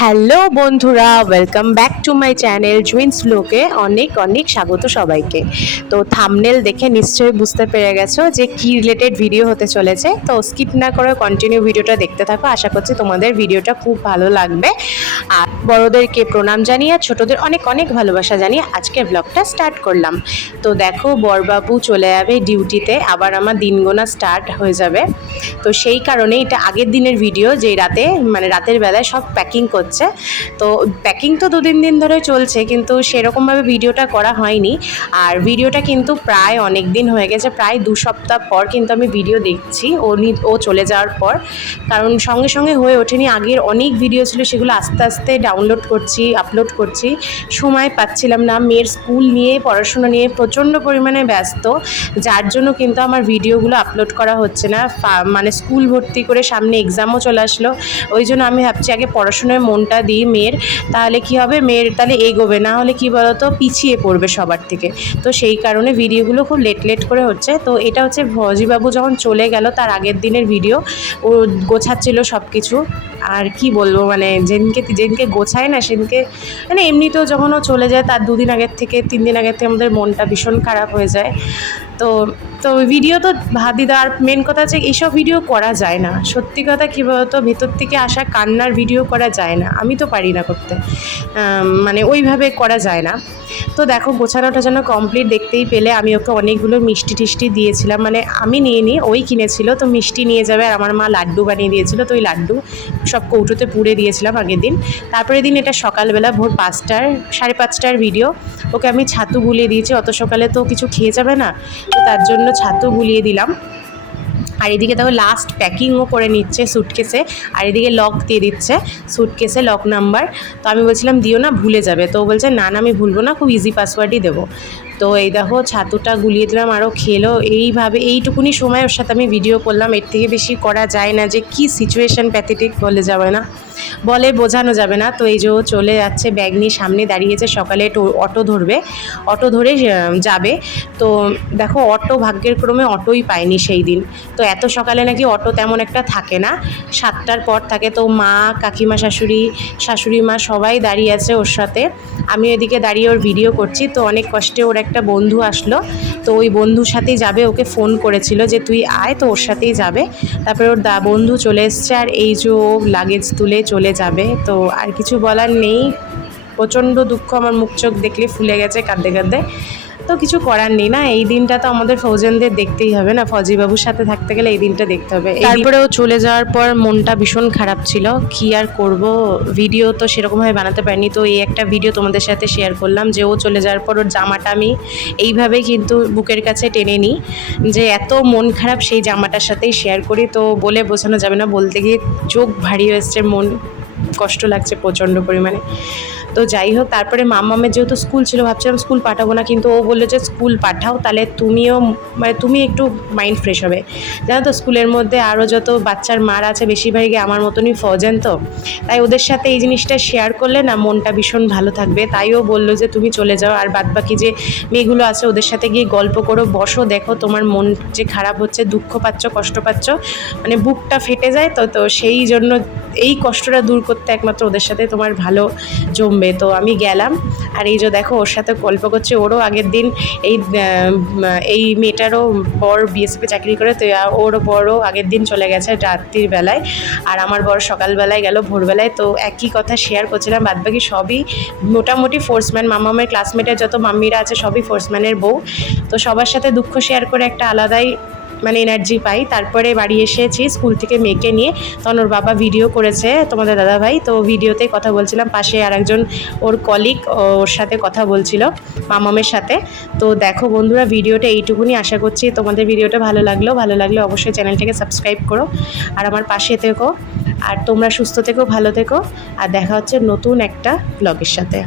Hello বন্ধুরা, welcome back to my channel জুইন্স ব্লগে অনেক অনেক স্বাগত সবাইকে। তো থাম্বনেল দেখে নিশ্চয়ই বুঝতে পেরে গেছো যে কি রিলেটেড ভিডিও হতে চলেছে। তো স্কিপ না করে কন্টিনিউ ভিডিওটা দেখতে থাকো, আশা করছি তোমাদের ভিডিওটা খুব ভালো লাগবে। আর বড়োদেরকে প্রণাম জানিয়ে ছোটদের অনেক অনেক ভালোবাসা জানিয়ে আজকের ব্লগটা স্টার্ট করলাম। তো দেখো বরবাবু চলে যাবে ডিউটিতে, আবার আমার দিন গোনা স্টার্ট হয়ে যাবে। তো সেই কারণে এটা আগের দিনের ভিডিও, যে রাতে মানে রাতের বেলায় সব প্যাকিং করছে। তো প্যাকিং তো 2-3 দিন ধরে চলছে, কিন্তু সেরকমভাবে ভিডিওটা করা হয়নি। আর ভিডিওটা কিন্তু প্রায় অনেক দিন হয়ে গেছে, প্রায় 2 সপ্তাহ পর কিন্তু আমি ভিডিও দেখছি ও চলে যাওয়ার পর। কারণ সঙ্গে সঙ্গে হয়ে ওঠেনি, আগের অনেক ভিডিও ছিল সেগুলো আস্তে আস্তে ডাউনলোড করছি, আপলোড করছি, সময় পাচ্ছিলাম না। মেয়ের স্কুল নিয়ে পড়াশোনা নিয়ে প্রচণ্ড পরিমাণে ব্যস্ত, যার জন্য কিন্তু আমার ভিডিওগুলো আপলোড করা হচ্ছে না। মানে স্কুল ভর্তি করে সামনে এক্সামও চলে আসলো, ওই জন্য আমি ভাবছি আগে পড়াশোনায় মনটা দিই মেয়ের, তাহলে কি হবে, মেয়ের তাহলে এগোবে, না হলে কি বলতো পিছিয়ে পড়বে সবার থেকে। তো সেই কারণে ভিডিওগুলো খুব লেট করে হচ্ছে। তো এটা হচ্ছে ফজিবাবু যখন চলে গেল তার আগের দিনের ভিডিও, ও গোছাচ্ছিল সব কিছু। আর কি বলবো, মানে যেদিনকে গোছায় না সেদিনকে, মানে এমনিতেও যখন ও চলে যায় তার 2 দিন আগের থেকে 3 দিন আগের থেকে আমাদের মনটা ভীষণ খারাপ হয়ে যায়। তো তো ভিডিও তো ভাদিদা, আর মেন কথা হচ্ছে এইসব ভিডিও করা যায় না। সত্যি কথা কী বলতো, ভেতর থেকে আসা কান্নার ভিডিও করা যায় না, আমি তো পারি না করতে, মানে ওইভাবে করা যায় না। তো দেখো গোছানোটা যেন কমপ্লিট, দেখতেই পেলে আমি ওকে অনেকগুলো মিষ্টি টিষ্টি দিয়েছিলাম, মানে আমি নিয়ে নিই, ওই কিনেছিল। তো মিষ্টি নিয়ে যাবে, আর আমার মা লাড্ডু বানিয়ে দিয়েছিল, তো ওই লাড্ডু সব কৌটোতে পুড়ে দিয়েছিলাম আগের দিন। তারপরে দিন এটা সকালবেলা ভোর 5টার 5:30টার ভিডিও। ওকে আমি ছাতু গুলিয়ে দিয়েছি, অত সকালে তো কিছু খেয়ে যাবে না, তো তার জন্য ছাতু গুলিয়ে দিলাম। আর এদিকে দেখো লাস্ট প্যাকিংও করে নিচ্ছে সুটকেসে, আর এদিকে লক দিয়ে দিচ্ছে সুটকেসে, লক নাম্বার। তো আমি বলছিলাম দিও না, ভুলে যাবে। তো বলছে না না আমি ভুলবো না, খুব ইজি পাসওয়ার্ডই দেবো। তো এই দেখো ছাতুটা গুলিয়ে দিলাম, আরও খেলো। এইভাবে এইটুকুনি সময় ওর সাথে আমি ভিডিও করলাম, এর থেকে বেশি করা যায় না। যে কি সিচুয়েশান প্যাথেটিক বলে যাবে না, বলে বোঝানো যাবে না। তো এই যে ও চলে যাচ্ছে, ব্যাগ নিয়ে সামনে দাঁড়িয়েছে, সকালে অটো ধরবে, অটো ধরে যাবে। তো দেখো অটো ভাগ্যের ক্রমে অটোই পায়নি সেই দিন। তো এত সকালে নাকি অটো তেমন একটা থাকে না, 7টার পর থাকে। তো মা, কাকিমা, শাশুড়ি মা সবাই দাঁড়িয়ে আছে ওর সাথে, আমি এদিকে দাঁড়িয়ে ওর ভিডিও করছি। তো অনেক কষ্টে ওর একটা বন্ধু আসলো, তো ওই বন্ধুর সাথেই যাবে, ওকে ফোন করেছিল যে তুই আয়, তো ওর সাথেই যাবে। তারপরে ওর বন্ধু চলে এসছে, আর এই যে লাগেজ তুলে চলে যাবে। তো আর কিছু বলার নেই, প্রচণ্ড দুঃখ, আমার মুখ চোখ দেখলে ফুলে গেছে কাঁদতে কাঁদতে। তো কিছু করার নেই না, এই দিনটা তো আমাদের ফৌজেনদের দেখতেই হবে না, ফজিবাবুর সাথে থাকতে গেলে এই দিনটা দেখতে হবে। তারপরে ও চলে যাওয়ার পর মনটা ভীষণ খারাপ ছিল, কি আর করব, ভিডিও তো সেরকমভাবে বানাতে পারিনি। তো এই একটা ভিডিও তোমাদের সাথে শেয়ার করলাম, যে ও চলে যাওয়ার পর ওর জামাটা আমি এইভাবেই কিন্তু বুকের কাছে টেনে নিই, যে এত মন খারাপ সেই জামাটার সাথেই শেয়ার করি। তো বলে বোঝানো যাবে না, বলতে গিয়ে চোখ ভারী হয়ে এসছে, মন কষ্ট লাগছে প্রচণ্ড পরিমাণে। তো যাই হোক, তারপরে মাম্মামের যেহেতু স্কুল ছিল, ভাবছিলাম স্কুল পাঠাবো না, কিন্তু ও বললো যে স্কুল পাঠাও, তাহলে তুমিও মানে তুমি একটু মাইন্ড ফ্রেশ হবে। জানো তো স্কুলের মধ্যে আরও যত বাচ্চার মার আছে বেশিরভাগই আমার মতনই ফৌজেন, তো তাই ওদের সাথে এই জিনিসটা শেয়ার করলে না মনটা ভীষণ ভালো থাকবে। তাইও বললো যে তুমি চলে যাও, আর বাদবাকি যে মেয়েগুলো আছে ওদের সাথে গিয়ে গল্প করো, বসো, দেখো তোমার মন যে খারাপ হচ্ছে, দুঃখ পাচ্ছ, কষ্ট পাচ্ছ, মানে বুকটা ফেটে যায়। তো সেই জন্য এই কষ্টটা দূর করতে একমাত্র ওদের সাথে তোমার ভালো জমবে। তো আমি গেলাম, আর এই যে দেখো ওর সাথে গল্প করছে। ওরও আগের দিন এই মেয়েটারও বর বিএসএফে চাকরি করে, তো ওরও বড়ও আগের দিন চলে গেছে রাত্রির বেলায়, আর আমার বর সকালবেলায় গেল ভোরবেলায়। তো একই কথা শেয়ার করছিলাম, বাদবাকি সবই মোটামুটি ফোর্সম্যান, মামামের ক্লাসমেটের যত মাম্মিরা আছে সবই ফোর্সম্যানের বউ। তো সবার সাথে দুঃখ শেয়ার করে একটা আলাদাই মানে এনার্জি পাই। তারপরে বাড়ি এসেছি স্কুল থেকে মেয়েকে নিয়ে, তখন ওর বাবা ভিডিও করেছে, তোমাদের দাদাভাই। তো ভিডিওতে কথা বলছিলাম, পাশে আর একজন ওর কলিগ ওর সাথে কথা বলছিল মামামের সাথে। তো দেখো বন্ধুরা, ভিডিওটা এইটুকুনি, আশা করছি তোমাদের ভিডিওটা ভালো লাগলে অবশ্যই চ্যানেলটাকে সাবস্ক্রাইব করো, আর আমার পাশে থেকো, আর তোমরা সুস্থ থেকো, ভালো থেকো, আর দেখা হচ্ছে নতুন একটা ব্লগের সাথে।